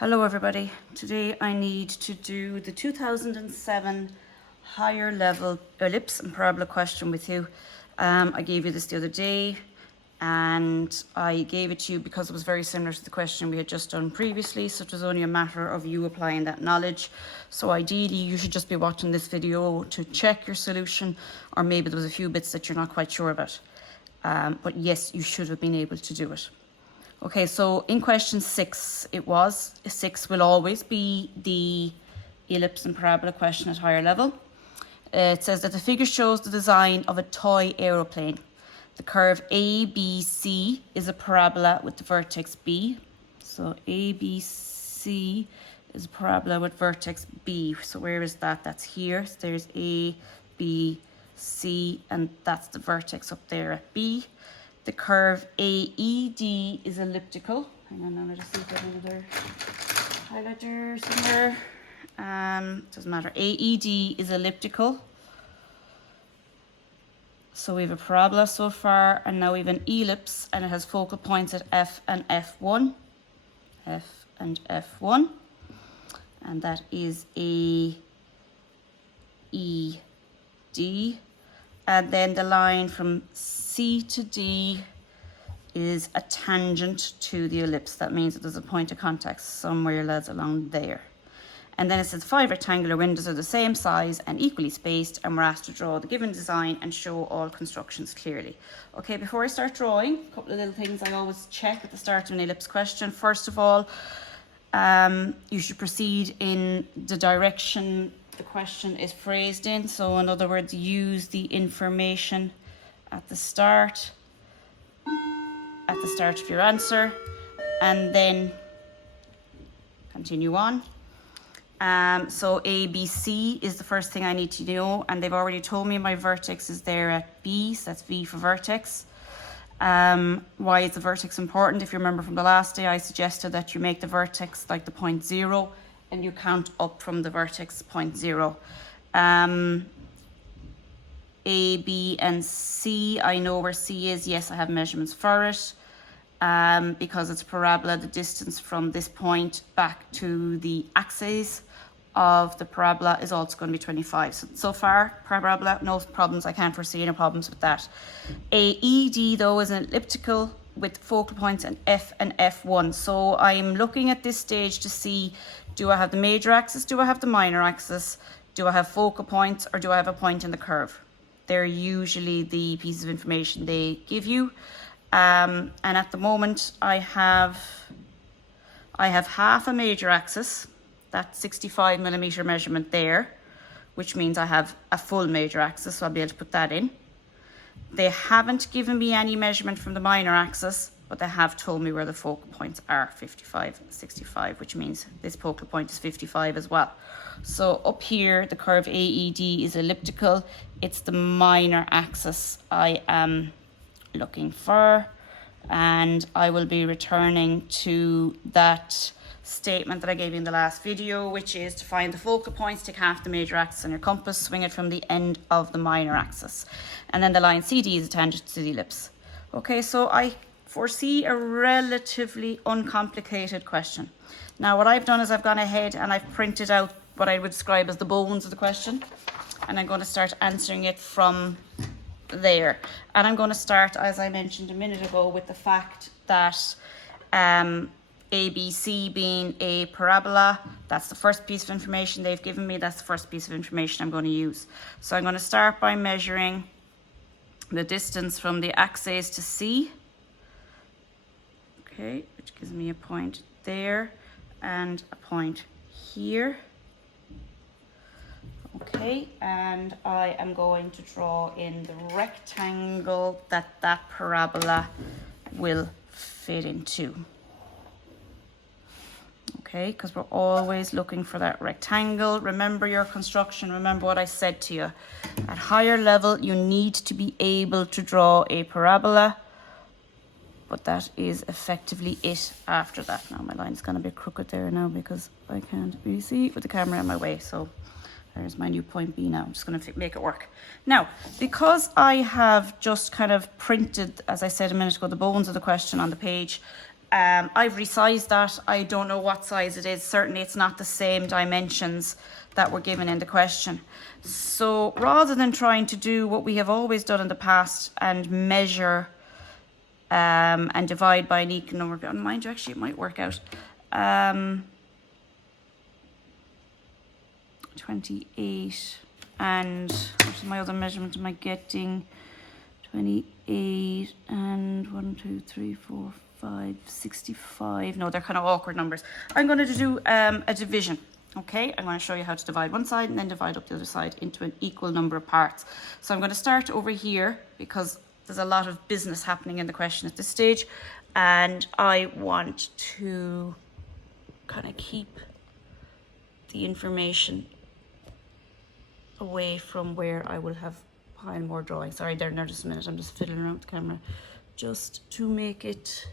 Hello everybody. Today I need to do the 2007 higher level ellipse and parabola question with you. I gave you this the other day and I gave it to you because it was very similar to the question we had just done previously, so it was only a matter of you applying that knowledge. So ideally you should just be watching this video to check your solution, or maybe there was a few bits that you're not quite sure about. But yes, you should have been able to do it. Okay, so in question 6, six will always be the ellipse and parabola question at higher level. It says that the figure shows the design of a toy aeroplane. The curve ABC is a parabola with the vertex B. So ABC is a parabola with vertex B. So where is that? That's here. So there's A, B, C, and that's the vertex up there at B. The curve AED is elliptical. Hang on, now just see if I have another highlighter somewhere. Doesn't matter. AED is elliptical. So we have a parabola so far, and now we have an ellipse, and it has focal points at F and F1. F and F1. And that is AED. And then the line from C to D is a tangent to the ellipse. That means that there's a point of contact somewhere, lads, along there. And then it says 5 rectangular windows are the same size and equally spaced, and we're asked to draw the given design and show all constructions clearly. Okay, before I start drawing, a couple of little things I always check at the start of an ellipse question. First of all, you should proceed in the direction the question is phrased in. So in other words, use the information at the start of your answer, and then continue on. So ABC is the first thing I need to know, and they've already told me my vertex is there at B, so that's V for vertex. Why is the vertex important? If you remember from the last day, I suggested that you make the vertex like the point 0 and you count up from the vertex point 0. A, B, and C, I know where C is. Yes, I have measurements for it. Because it's parabola, the distance from this point back to the axis of the parabola is also going to be 25. So far, parabola, no problems. I can't foresee any problems with that. AED, though, is an elliptical with focal points at F and F1. So I'm looking at this stage to see, do I have the major axis? Do I have the minor axis? Do I have focal points, or do I have a point in the curve? They're usually the pieces of information they give you. And at the moment I have half a major axis, that 65 millimeter measurement there, which means I have a full major axis, so I'll be able to put that in. They haven't given me any measurement from the minor axis, but they have told me where the focal points are, 55, 65, which means this focal point is 55 as well. So up here, the curve AED is elliptical. It's the minor axis I am looking for, and I will be returning to that statement that I gave you in the last video, which is to find the focal points, take half the major axis on your compass, swing it from the end of the minor axis, and then the line CD is a tangent to the ellipse. Okay, so I foresee a relatively uncomplicated question. Now what I've done is I've gone ahead and I've printed out what I would describe as the bones of the question, and I'm going to start answering it from there. And I'm going to start, as I mentioned a minute ago, with the fact that ABC being a parabola, that's the first piece of information they've given me. That's the first piece of information I'm going to use. So I'm going to start by measuring the distance from the axis to C. Okay, which gives me a point there and a point here. Okay, and I am going to draw in the rectangle that parabola will fit into. Okay, because we're always looking for that rectangle. Remember your construction. Remember what I said to you. At higher level, you need to be able to draw a parabola, but that is effectively it after that. Now my line is going to be crooked there now because I can't really see with the camera in my way. So there's my new point B now. I'm just going to make it work. Now, because I have just kind of printed, as I said a minute ago, the bones of the question on the page, I've resized that. I don't know what size it is. Certainly it's not the same dimensions that were given in the question. So rather than trying to do what we have always done in the past and measure and divide by an equal number, and mind you, actually it might work out. 28 and what's my other measurement am I getting? 28 and 1, 2, 3, 4, 5, 65. No, they're kind of awkward numbers. I'm going to do a division. Okay, I'm going to show you how to divide one side and then divide up the other side into an equal number of parts. So I'm going to start over here because there's a lot of business happening in the question at this stage, and I want to kind of keep the information away from where I will have pile more drawings. Sorry, there, just a minute. I'm just fiddling around with the camera just to make it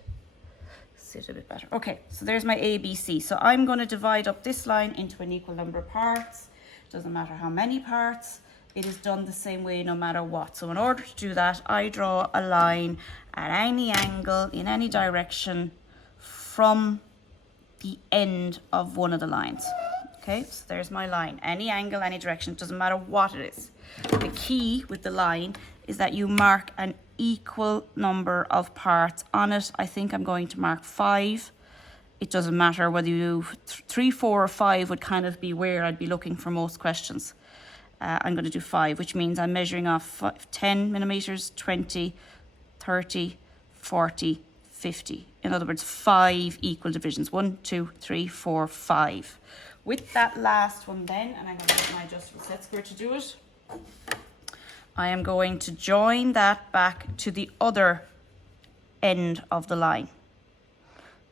sit a bit better. Okay, so there's my ABC. So I'm going to divide up this line into an equal number of parts. Doesn't matter how many parts. It is done the same way no matter what. So in order to do that, I draw a line at any angle in any direction from the end of one of the lines. Okay, so there's my line. Any angle, any direction, doesn't matter what it is. The key with the line is that you mark an equal number of parts on it. I think I'm going to mark 5. It doesn't matter whether you do 3, 4 or 5 would kind of be where I'd be looking for most questions. I'm going to do 5, which means I'm measuring off 10 millimeters, 20, 30, 40, 50. In other words, 5 equal divisions. 1, 2, 3, 4, 5. With that last one then, and I'm going to get my adjustable set square to do it, I am going to join that back to the other end of the line.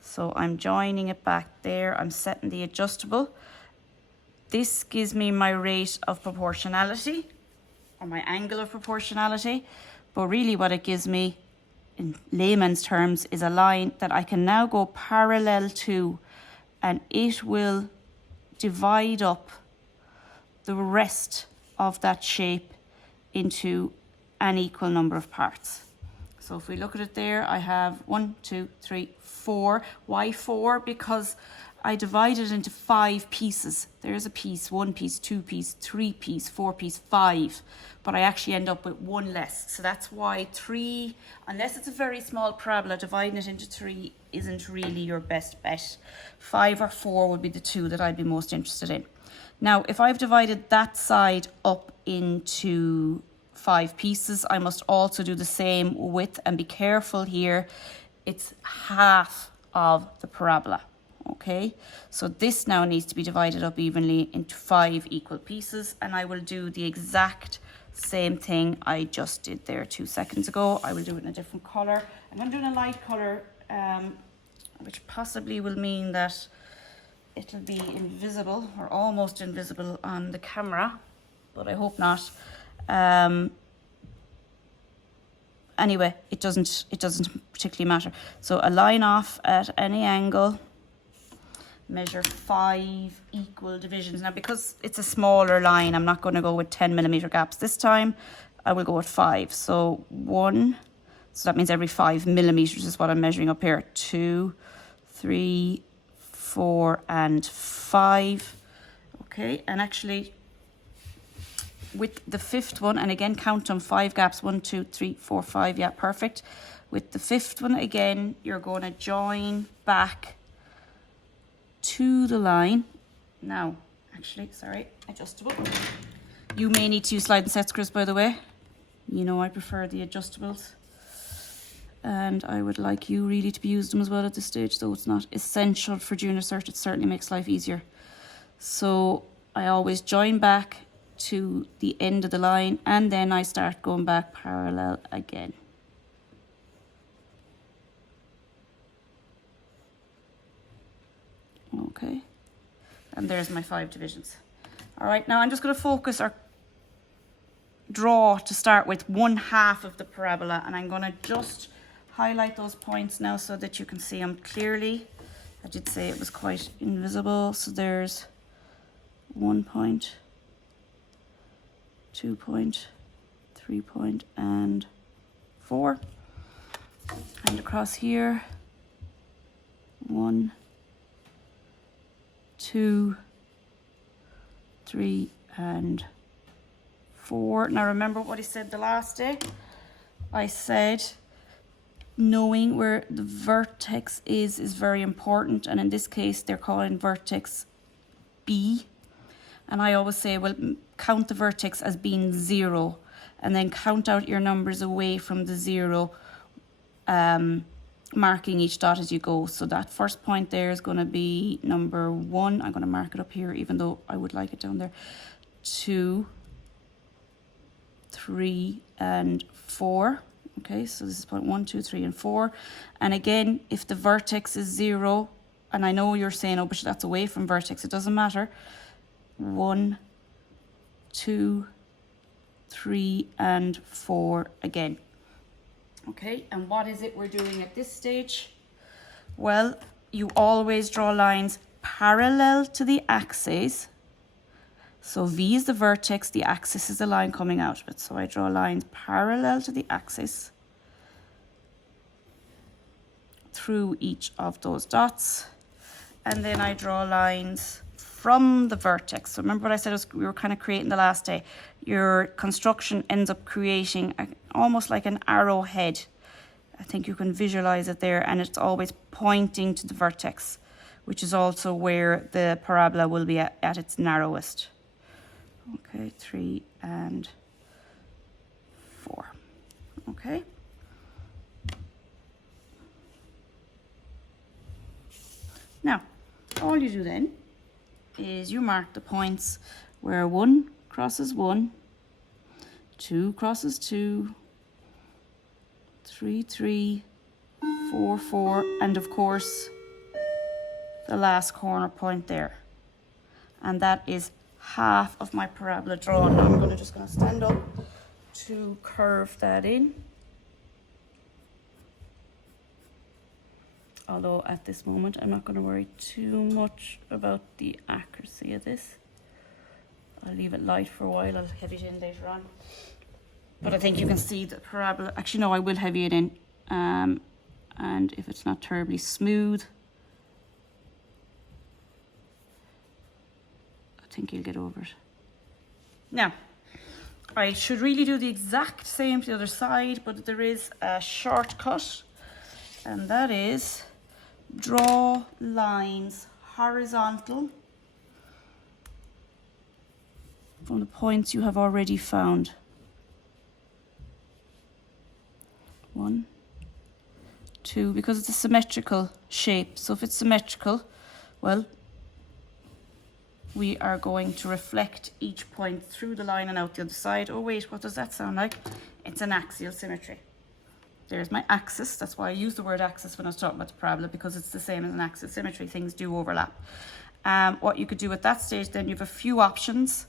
So I'm joining it back there. I'm setting the adjustable. This gives me my rate of proportionality, or my angle of proportionality. But really what it gives me, in layman's terms, is a line that I can now go parallel to, and it will divide up the rest of that shape into an equal number of parts. So if we look at it there, I have 1, 2, 3, 4. Why 4? Because I divided it into 5 pieces. There's a piece, 1 piece, 2 piece, 3 piece, 4 piece, 5. But I actually end up with 1 less. So that's why 3, unless it's a very small parabola, dividing it into 3 isn't really your best bet. 5 or 4 would be the 2 that I'd be most interested in. Now, if I've divided that side up into 5 pieces, I must also do the same width, and be careful here, it's half of the parabola. Okay, so this now needs to be divided up evenly into 5 equal pieces, and I will do the exact same thing I just did there 2 seconds ago. I will do it in a different color, and I'm doing a light color, which possibly will mean that it'll be invisible or almost invisible on the camera, but I hope not. Anyway, it doesn't particularly matter. So a line off at any angle, measure 5 equal divisions. Now, because it's a smaller line, I'm not going to go with 10 millimeter gaps this time. I will go with 5. So 1, so that means every 5 millimeters is what I'm measuring up here. 2, 3, 4, and 5. Okay, and actually with the 5th one, and again count on 5 gaps, 1, 2, 3, 4, 5. Yeah, perfect. With the 5th one, again, you're going to join back to the line. Now, actually, sorry, adjustable. You may need to use slide and set screws, by the way. You know I prefer the adjustables, and I would like you really to be used them as well at this stage, though it's not essential for junior cert. It certainly makes life easier. So I always join back to the end of the line, and then I start going back parallel again. Okay, and there's my 5 divisions. All right, now I'm just going to focus or draw to start with 1/2 of the parabola, and I'm going to just highlight those points now so that you can see them clearly. I did say it was quite invisible. So there's 1 point, 2 point, 3 point, and 4. And across here, 1, 2, 3, and 4. Now remember what I said the last day? I said knowing where the vertex is very important, and in this case they're calling vertex B. And I always say, well, count the vertex as being 0, and then count out your numbers away from the 0, marking each dot as you go. So that first point there is going to be number 1. I'm going to mark it up here, even though I would like it down there. 2, 3, and 4. Okay, so this is point 1, 2, 3, and 4. And again, if the vertex is 0, and I know you're saying, oh, but that's away from vertex, it doesn't matter. 1, 2, 3, and 4 again. Okay, and what is it we're doing at this stage? Well, you always draw lines parallel to the axes. So V is the vertex, the axis is the line coming out of it. So I draw lines parallel to the axis through each of those dots. And then I draw lines from the vertex. So remember what I said we were kind of creating the last day. Your construction ends up creating almost like an arrowhead. I think you can visualize it there, and it's always pointing to the vertex, which is also where the parabola will be at its narrowest. Okay, 3 and 4. Okay. Now, all you do then is you mark the points where 1 crosses 1, 2 crosses 2, 3, 3, 4, 4, and of course the last corner point there. And that is half of my parabola drawn. Now I'm just going to stand up to curve that in. Although at this moment I'm not going to worry too much about the accuracy of this. I'll leave it light for a while, I'll heavy it in later on. But I think you can see the parabola, actually no, I will heavy it in. And if it's not terribly smooth, I think you'll get over it. Now, I should really do the exact same to the other side, but there is a shortcut, and that is draw lines horizontal from the points you have already found. 1, 2, because it's a symmetrical shape. So if it's symmetrical, well, we are going to reflect each point through the line and out the other side. Oh wait, what does that sound like? It's an axial symmetry. There's my axis. That's why I use the word axis when I was talking about the parabola, because it's the same as an axial symmetry. Things do overlap. What you could do at that stage, then you have a few options.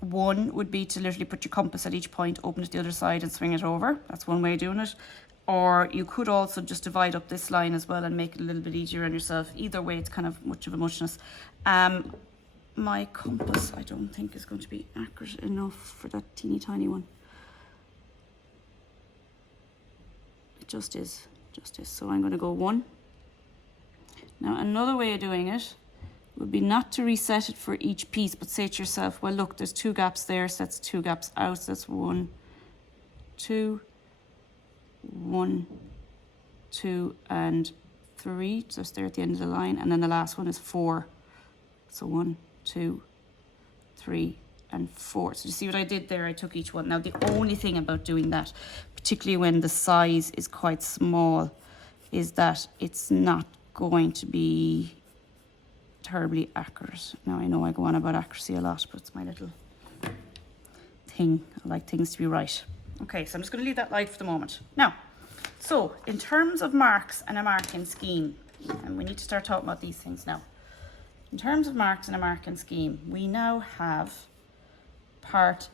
One would be to literally put your compass at each point, open it to the other side and swing it over. That's one way of doing it. Or you could also just divide up this line as well and make it a little bit easier on yourself. Either way, it's kind of much of a muchness. My compass, I don't think is going to be accurate enough for that teeny tiny one. It just is. So I'm going to go 1. Now another way of doing it would be not to reset it for each piece, but say to yourself, well look, there's 2 gaps there, so that's 2 gaps out, so that's 1, 2, 1, 2, and 3, just there at the end of the line, and then the last one is 4. So 1, 2, 3, and 4. So you see what I did there? I took each one. Now the only thing about doing that, particularly when the size is quite small, is that it's not going to be terribly accurate. Now I know I go on about accuracy a lot, but it's my little thing. I like things to be right. Okay, so I'm just going to leave that light for the moment. Now, so in terms of marks and a marking scheme, and we need to start talking about these things now. In terms of marks and a marking scheme, we now have part,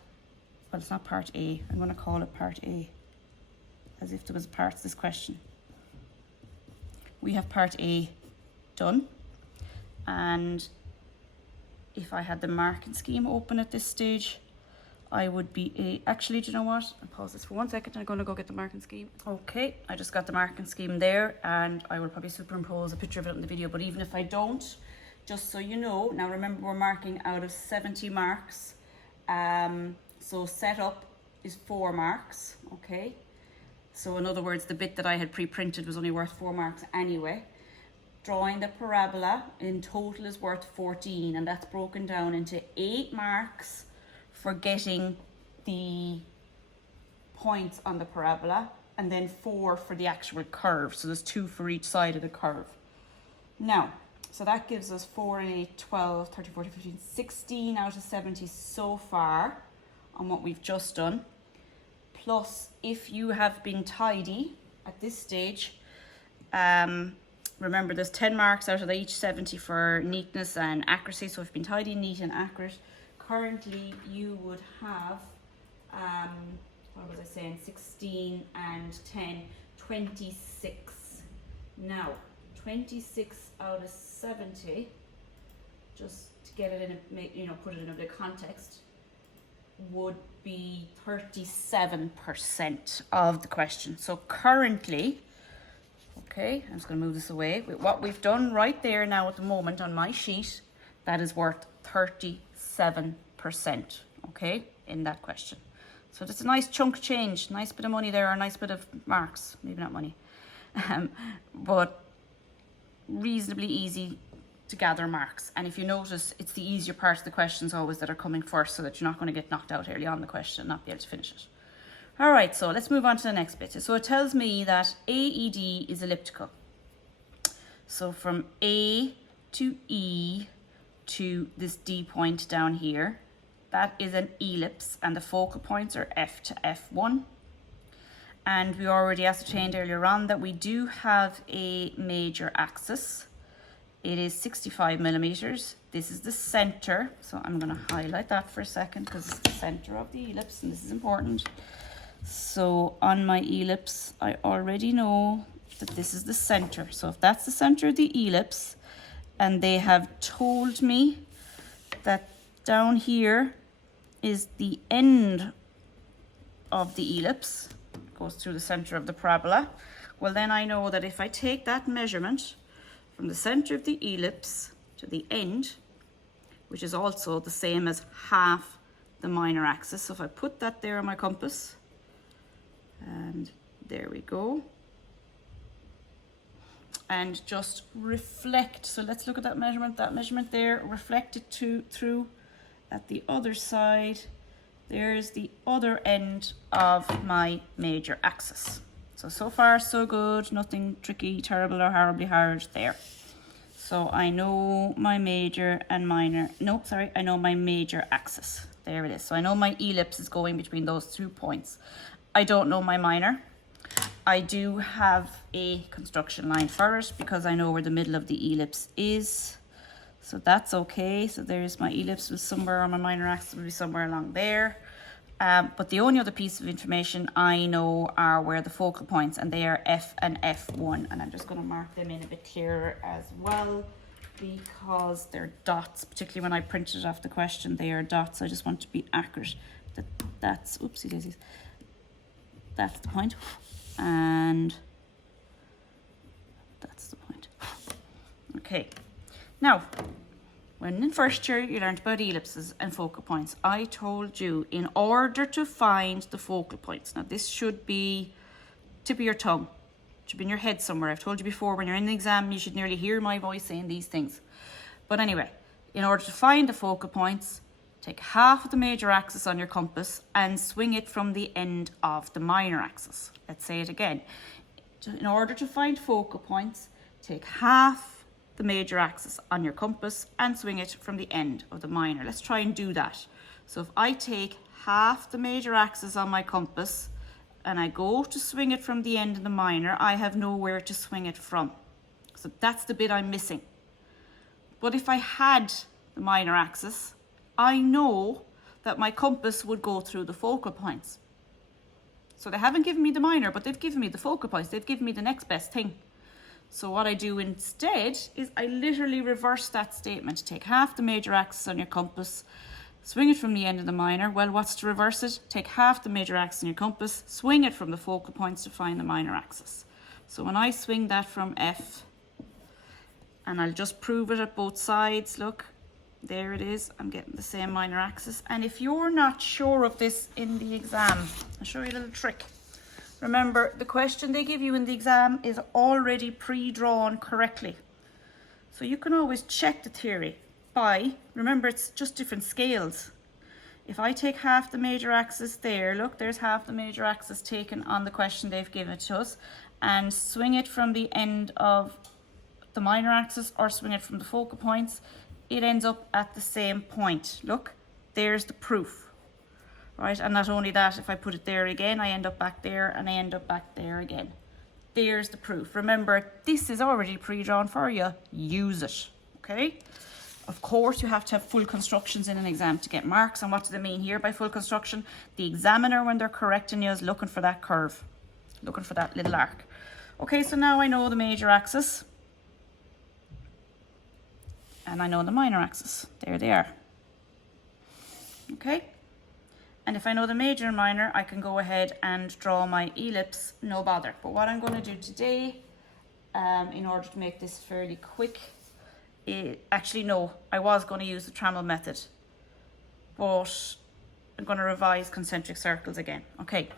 well, it's not part A. I'm going to call it part A, as if there was parts to this question. We have part A done. And if I had the marking scheme open at this stage, I would be actually, do you know what? I'll pause this for 1 second. I'm going to go get the marking scheme. Okay, I just got the marking scheme there, and I will probably superimpose a picture of it in the video. But even if I don't, just so you know, now remember we're marking out of 70 marks. So setup is 4 marks, okay? So in other words, the bit that I had pre-printed was only worth 4 marks anyway. Drawing the parabola in total is worth 14, and that's broken down into 8 marks for getting the points on the parabola, and then 4 for the actual curve. So there's 2 for each side of the curve. Now, so that gives us 4 and 8, 12, 13, 14, 15, 16 out of 70 so far on what we've just done. Plus, if you have been tidy at this stage, remember there's 10 marks out of each 70 for neatness and accuracy. So if you've been tidy, neat and accurate, currently you would have, what was I saying, 16 and 10, 26. Now, 26 out of 70, just to get it in a, you know, put it in a bit of context, would be 37% of the question. So currently, okay, I'm just going to move this away. With what we've done right there now at the moment on my sheet, that is worth 37%, okay, in that question. So that's a nice chunk of change, nice bit of money there, or a nice bit of marks, maybe not money, but reasonably easy to gather marks. And if you notice, it's the easier parts of the questions always that are coming first, so that you're not going to get knocked out early on the question and not be able to finish it. All right, so let's move on to the next bit. So it tells me that AED is elliptical. So from A to E to this D point down here, that is an ellipse, and the focal points are F to F1. And we already ascertained earlier on that we do have a major axis. It is 65 millimeters. This is the center. So I'm going to highlight that for a second because it's the center of the ellipse, and this is important. So on my ellipse, I already know that this is the center. So if that's the center of the ellipse, and they have told me that down here is the end of the ellipse, goes through the center of the parabola, well then I know that if I take that measurement from the center of the ellipse to the end, which is also the same as half the minor axis, so if I put that there on my compass, and there we go, and just reflect, so let's look at that measurement there, reflect it through at the other side. There's the other end of my major axis. So far so good, nothing tricky, terrible or horribly hard there. So I know my major and minor, no, sorry, I know my major axis. There it is. So I know my ellipse is going between those 2 points. I don't know my minor. I do have a construction line for it because I know where the middle of the ellipse is. So that's okay. So there's my ellipse, was somewhere on my minor axis, will be somewhere along there. But the only other piece of information I know are where the focal points, and they are F and F1. And I'm just going to mark them in a bit clearer as well because they're dots, particularly when I printed it off the question, they are dots. I just want to be accurate. That's, oopsie daisies, that's the point. And that's the point. Okay. Now, when in first year you learned about ellipses and focal points, I told you in order to find the focal points, now this should be tip of your tongue, it should be in your head somewhere. I've told you before, when you're in the exam, you should nearly hear my voice saying these things. But anyway, in order to find the focal points, take half of the major axis on your compass and swing it from the end of the minor axis. Let's say it again. In order to find focal points, take half the major axis on your compass and swing it from the end of the minor. Let's try and do that. So if I take half the major axis on my compass and I go to swing it from the end of the minor, I have nowhere to swing it from. So that's the bit I'm missing. But if I had the minor axis, I know that my compass would go through the focal points. So they haven't given me the minor, but they've given me the focal points. They've given me the next best thing. So what I do instead is I literally reverse that statement. Take half the major axis on your compass swing it from the end of the minor. Well, what's to reverse it? Take half the major axis in your compass, swing it from the focal points to find the minor axis. So when I swing that from F, and I'll just prove it at both sides, look, there it is, I'm getting the same minor axis. And if you're not sure of this in the exam, I'll show you a little trick. Remember, the question they give you in the exam is already pre-drawn correctly. So you can always check the theory by, remember it's just different scales. If I take half the major axis there, look, there's half the major axis taken on the question they've given to us, and swing it from the end of the minor axis or swing it from the focal points, it ends up at the same point. Look, there's the proof, right? And not only that, if I put it there again, I end up back there and I end up back there again. There's the proof. Remember, this is already pre-drawn for you. Use it, okay? Of course, you have to have full constructions in an exam to get marks. And what do they mean here by full construction? The examiner, when they're correcting you, is looking for that curve, looking for that little arc. Okay, so now I know the major axis. And I know the minor axis. There they are. Okay? And if I know the major and minor, I can go ahead and draw my ellipse, no bother. But what I'm going to do today, in order to make this fairly quick, actually no, I was going to use the Trammell method, but I'm going to revise concentric circles again. Okay,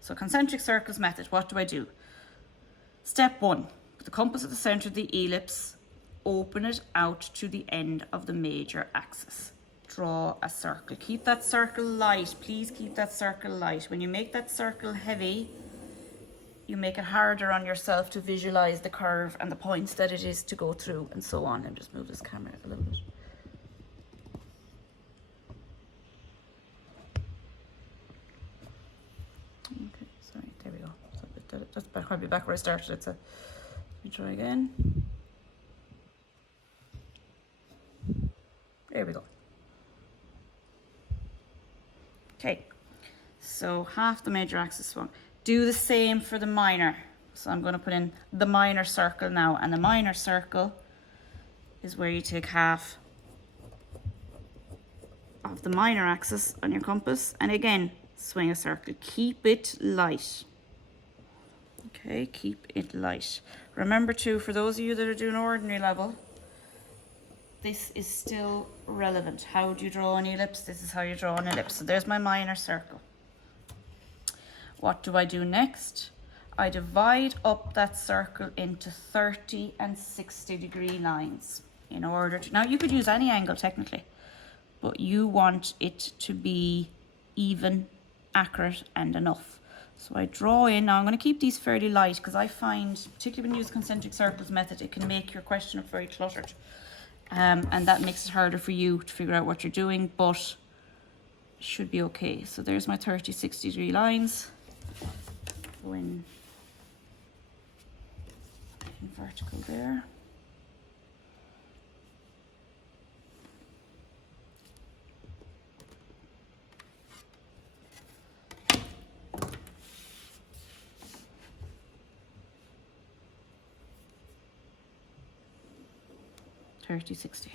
so concentric circles method, what do I do? Step 1, put the compass at the center of the ellipse, open it out to the end of the major axis. Draw a circle. Keep that circle light. Please keep that circle light. When you make that circle heavy, you make it harder on yourself to visualize the curve and the points that it is to go through and so on. Let me just move this camera a little bit. Okay, sorry, there we go. That's probably back where I started. Let me try again. There we go. Okay, so half the major axis swung. Do the same for the minor. So I'm going to put in the minor circle now, and the minor circle is where you take half of the minor axis on your compass, and again, swing a circle. Keep it light. Okay, keep it light. Remember too, for those of you that are doing ordinary level, this is still relevant. How do you draw an ellipse? This is how you draw an ellipse. So there's my minor circle. What do I do next? I divide up that circle into 30 and 60 degree lines in order to, now you could use any angle technically, but you want it to be even, accurate and enough. So I draw in, now I'm going to keep these fairly light because I find, particularly when you use concentric circles method, it can make your question look very cluttered. And that makes it harder for you to figure out what you're doing, but it should be okay. So there's my 30, 60 degree lines. Go in vertical there. $30.60.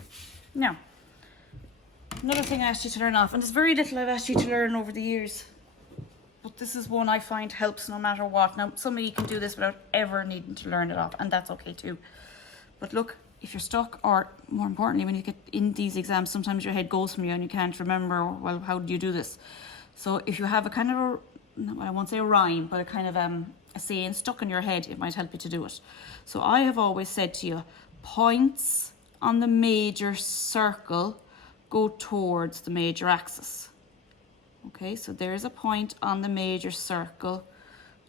Now, another thing I asked you to learn off, and there's very little I've asked you to learn over the years, but this is one I find helps no matter what. Now, some of you can do this without ever needing to learn it off, and that's okay too. But look, if you're stuck, or more importantly, when you get in these exams, sometimes your head goes from you and you can't remember, well, how do you do this? So if you have a kind of a, no, I won't say a rhyme, but a kind of a saying stuck in your head, it might help you to do it. So I have always said to you, points on the major circle go towards the major axis. Okay, so there's a point on the major circle,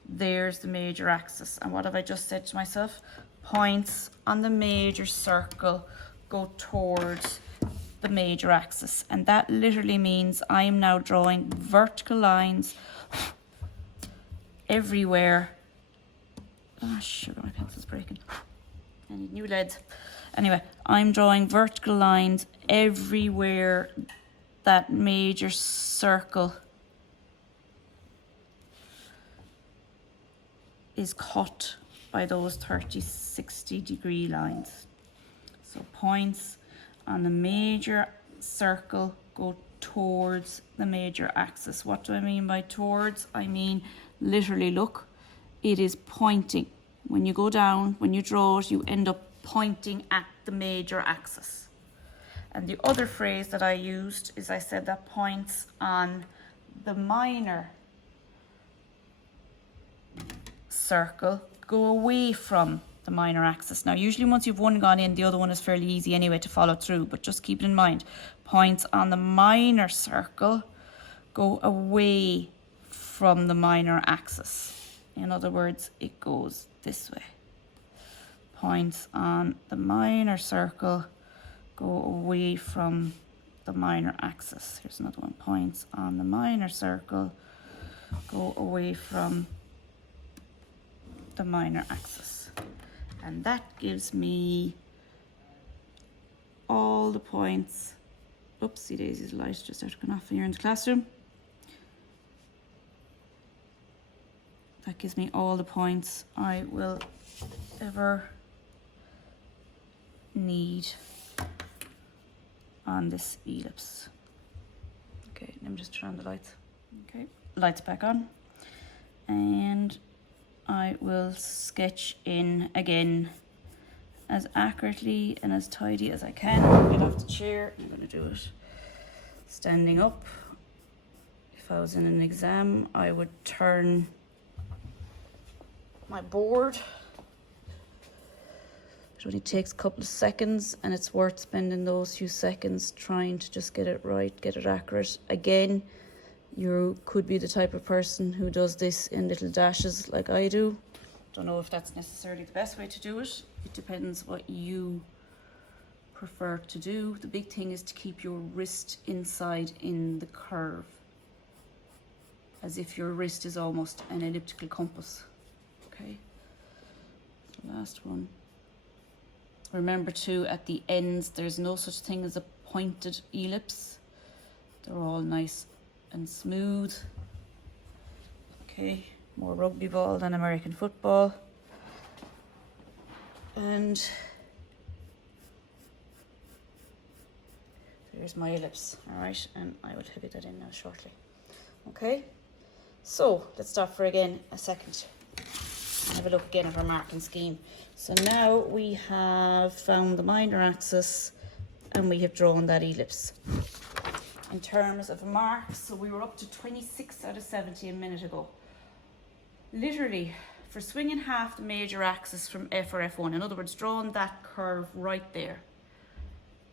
there's the major axis. And what have I just said to myself? Points on the major circle go towards the major axis. And that literally means I am now drawing vertical lines everywhere. Ah, sugar, my pencil's breaking. I need new leads. Anyway, I'm drawing vertical lines everywhere that major circle is cut by those 30, 60 degree lines. So points on the major circle go towards the major axis. What do I mean by towards? I mean literally, look, it is pointing. When you go down, when you draw it, you end up pointing at the major axis. And the other phrase that I used is I said that points on the minor circle go away from the minor axis. Now, usually once you've one gone in, the other one is fairly easy anyway to follow through, but just keep it in mind. Points on the minor circle go away from the minor axis. In other words, it goes this way. Points on the minor circle go away from the minor axis. Here's another one. Points on the minor circle go away from the minor axis. And that gives me all the points. Oopsie daisies, the light just started going off here in the classroom. That gives me all the points I will ever need on this ellipse. Okay, let me just turn on the lights. Okay, lights back on. And I will sketch in again as accurately and as tidy as I can. Get off the chair. I'm going to do it standing up. If I was in an exam, I would turn my board. It only takes a couple of seconds, and it's worth spending those few seconds trying to just get it right, get it accurate. Again, you could be the type of person who does this in little dashes like I do. Don't know if that's necessarily the best way to do it. It depends what you prefer to do. The big thing is to keep your wrist inside in the curve, as if your wrist is almost an elliptical compass. Okay, so last one. Remember too, at the ends, there's no such thing as a pointed ellipse. They're all nice and smooth. Okay, more rugby ball than American football. And there's my ellipse, all right, and I will heavy that in now shortly. Okay, so let's stop for again a second. Have a look again at our marking scheme. So now we have found the minor axis and we have drawn that ellipse. In terms of marks, so we were up to 26 out of 70 a minute ago. Literally, for swinging half the major axis from F or F1, in other words, drawing that curve right there,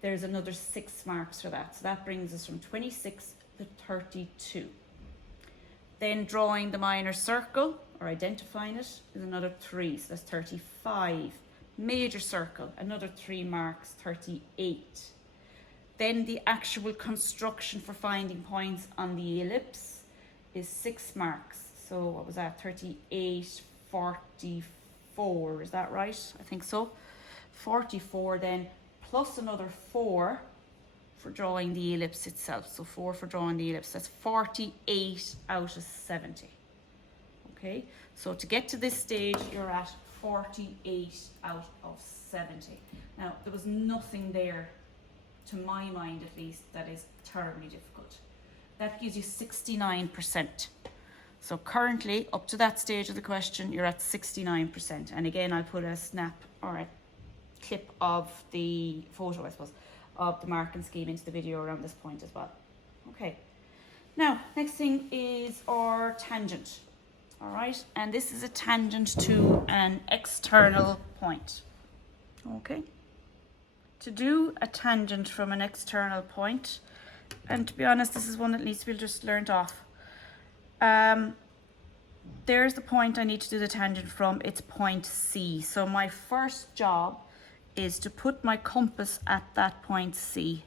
there's another 6 marks for that. So that brings us from 26 to 32. Then drawing the minor circle, or identifying it, is another 3, so that's 35. Major circle, another 3 marks, 38. Then the actual construction for finding points on the ellipse is 6 marks. So what was that? 38, 44, is that right? I think so. 44 then, plus another 4 for drawing the ellipse itself. So 4 for drawing the ellipse. That's 48 out of 70. Okay, so to get to this stage, you're at 48 out of 70. Now, there was nothing there, to my mind at least, that is terribly difficult. That gives you 69%. So currently, up to that stage of the question, you're at 69%. And again, I'll put a snap or a clip of the photo, I suppose, of the marking scheme into the video around this point as well. Okay, now, next thing is our tangent. All right, and this is a tangent to an external point. Okay, to do a tangent from an external point, and to be honest, this is one that needs to be just learnt off. There's the point I need to do the tangent from. It's point C. So my first job is to put my compass at that point C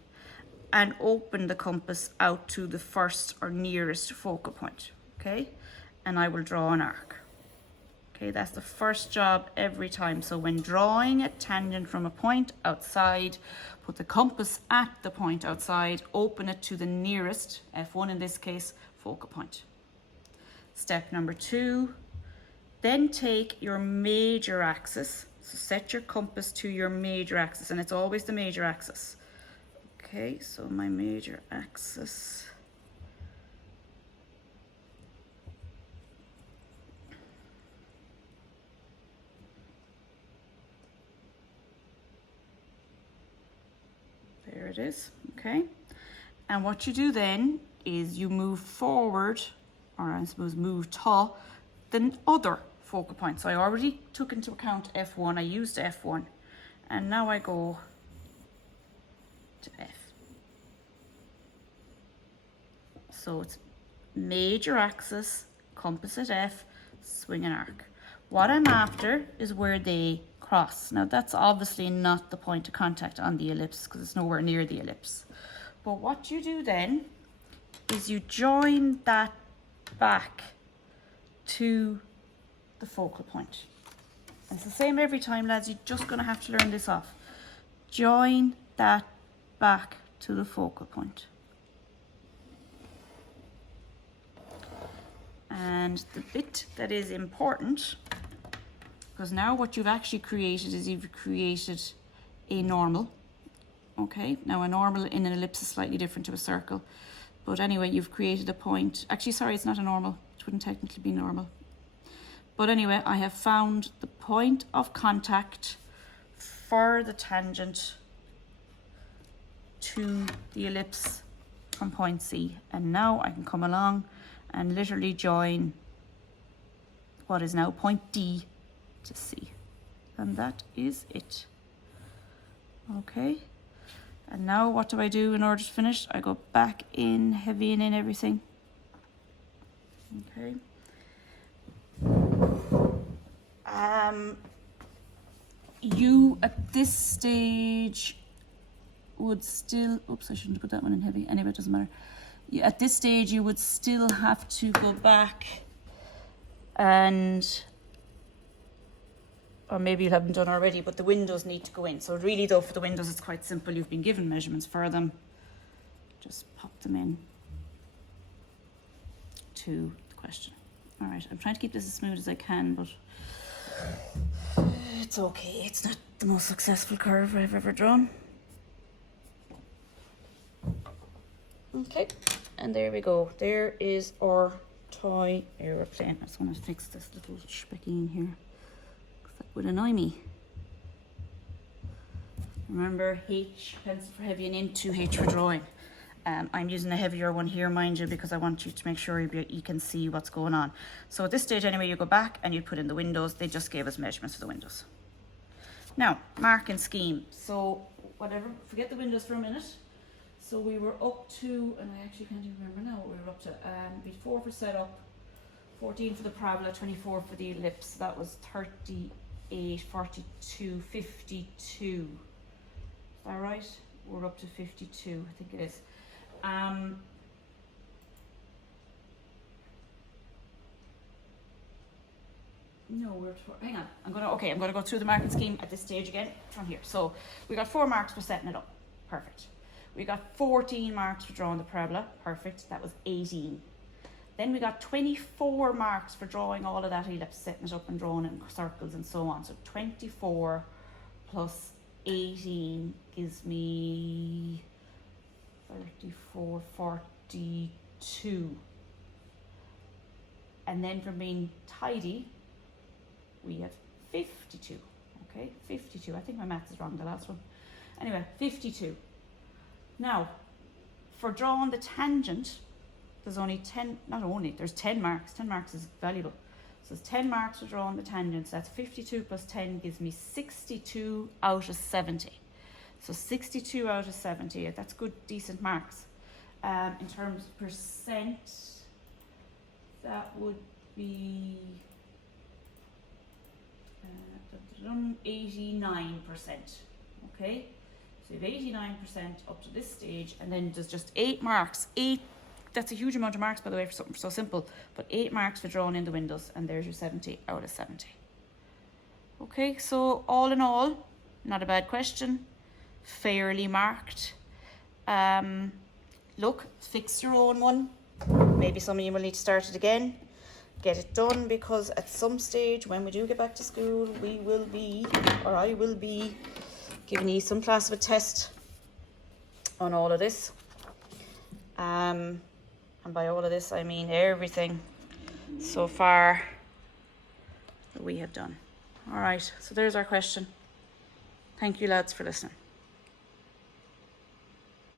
and open the compass out to the first or nearest focal point. Okay, and I will draw an arc. Okay, that's the first job every time. So when drawing a tangent from a point outside, put the compass at the point outside, open it to the nearest, F1 in this case, focal point. Step number 2, then take your major axis. So set your compass to your major axis, and it's always the major axis. Okay, so my major axis. There it is, okay? And what you do then is you move forward, or I suppose move to the other focal point. So I already took into account F1, I used F1, and now I go to F. So it's major axis, compass at F, swing and arc. What I'm after is where they cross. Now that's obviously not the point of contact on the ellipse because it's nowhere near the ellipse. But what you do then is you join that back to the focal point. And it's the same every time, lads. You're just going to have to learn this off. Join that back to the focal point. And the bit that is important, because now what you've actually created is you've created a normal. Okay, now a normal in an ellipse is slightly different to a circle. But anyway, you've created a point. Actually, sorry, it's not a normal. It wouldn't technically be normal. But anyway, I have found the point of contact for the tangent to the ellipse from point C. And now I can come along and literally join what is now point D to C. And that is it. Okay. And now what do I do in order to finish? I go back in, heavying in everything. Okay. You at this stage would still, oops, I shouldn't have put that one in heavy. Anyway, it doesn't matter. At this stage, you would still have to go back and, or maybe you haven't done already, but the windows need to go in. So really though, for the windows, it's quite simple. You've been given measurements for them. Just pop them in to the question. All right, I'm trying to keep this as smooth as I can, but it's okay. It's not the most successful curve I've ever drawn. Okay, and there we go. There is our toy aeroplane. I just want to fix this little specky in here, because that would annoy me. Remember, H, pencil for heavy, and in, 2H for drawing. I'm using a heavier one here, mind you, because I want you to make sure you can see what's going on. So at this stage anyway, you go back and you put in the windows. They just gave us measurements for the windows. Now, marking scheme. So whatever, forget the windows for a minute. So we were up to, and I actually can't even remember now what we were up to, before for setup, 14 for the parabola, 24 for the ellipse. That was 38, 42, 52. Is that right? We're up to 52, I think it is. No, hang on. I'm gonna go through the marking scheme at this stage again from here. So we got 4 marks for setting it up. Perfect. We got 14 marks for drawing the parabola. Perfect. That was 18. Then we got 24 marks for drawing all of that ellipse, setting it up and drawing it in circles and so on. So 24 plus 18 gives me 34, 42. And then for being tidy, we have 52. Okay, 52. I think my maths is wrong, the last one. Anyway, 52. Now, for drawing the tangent, there's only 10, not only, there's 10 marks. 10 marks is valuable. So it's 10 marks for drawing the tangent. So that's 52 plus 10 gives me 62 out of 70. So 62 out of 70, that's good, decent marks. In terms of percent, that would be 89%, okay? So you have 89% up to this stage, and then there's just 8 marks. 8, that's a huge amount of marks, by the way, for something so simple, but 8 marks for drawing in the windows, and there's your 70 out of 70. Okay, so all in all, not a bad question, fairly marked. Look, fix your own one. Maybe some of you will need to start it again. Get it done, because at some stage when we do get back to school, we will be, or I will be, giving you some class of a test on all of this. And by all of this, I mean everything so far that we have done. All right, so there's our question. Thank you, lads, for listening.